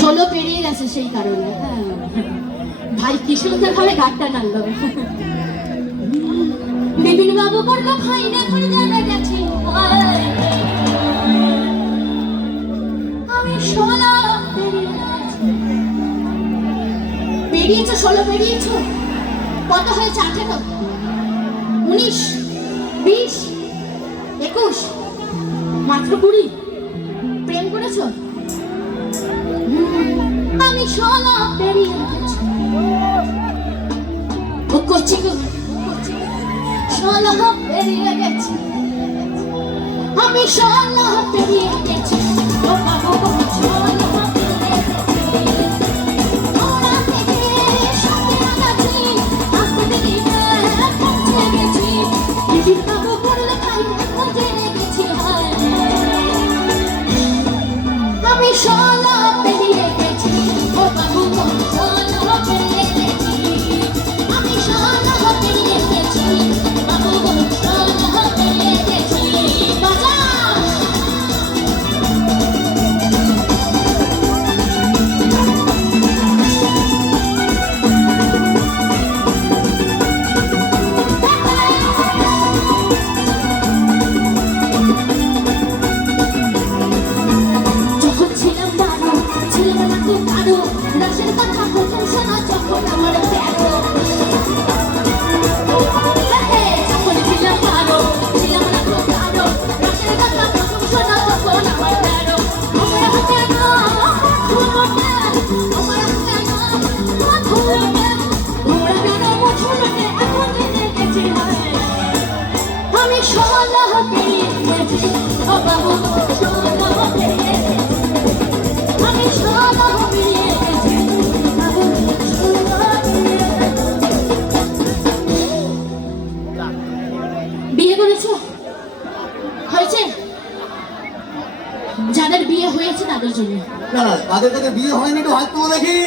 16 পেরিয়ে গেছে সেই কারণে। হ্যাঁ ভাই কি সুন্দর ভাবে গানটা নাড়লো। বিপিন বাবু বললো ভাই না এখন জানা গেছি আমি 16 পেরিয়েছো। 16 পেরিয়েছো, কত হয়েছে? 18, 19, 20, 21, মাত্র 20 প্রেম করেছো? আমি 16 পেরিয়ে গেছি। ও করছি গো 16 পেরিয়ে গেছি, আমি 16 পেরিয়ে গেছি। ও বাবু 16 পেরিয়ে গেছি। ওরা থেকে সাথে আগাছি, আস্তে দিকে পৌঁছে গেছি। বিপিন বাবু বললে ভাই এখন জেনে গেছি আমি 16 পেরিয়ে গেছি। ও বাবু 16 পেরিয়ে গেছি, আমি 16 পেরিয়ে গেছি। বাবু 16 পেরিয়ে গেছি। বাজা রাশের কথা প্রথম শোনা যখন আমার প্যারো, যখন ছিলাম পারো ছিলাম না তো পারো। রাশের কথা প্রথম শোনা যখন আমার প্যারো। আমার হাতে না ধুলোতে, আমার হাতে না ধুলোতে, তোমরা কেন মুঠোতে এখন জেনে গেছি আমি 16 পেরিয়ে গেছি। ও বাবু 16 পেরিয়ে গেছি, আমি 16 পেরিয়ে গেছি। বিয়ে করেছো? হয়েছে? যাদের বিয়ে হয়েছে তাদের জন্য। না, তাদের বিয়ে হয়নি, একটু হাত তুলে দেখি।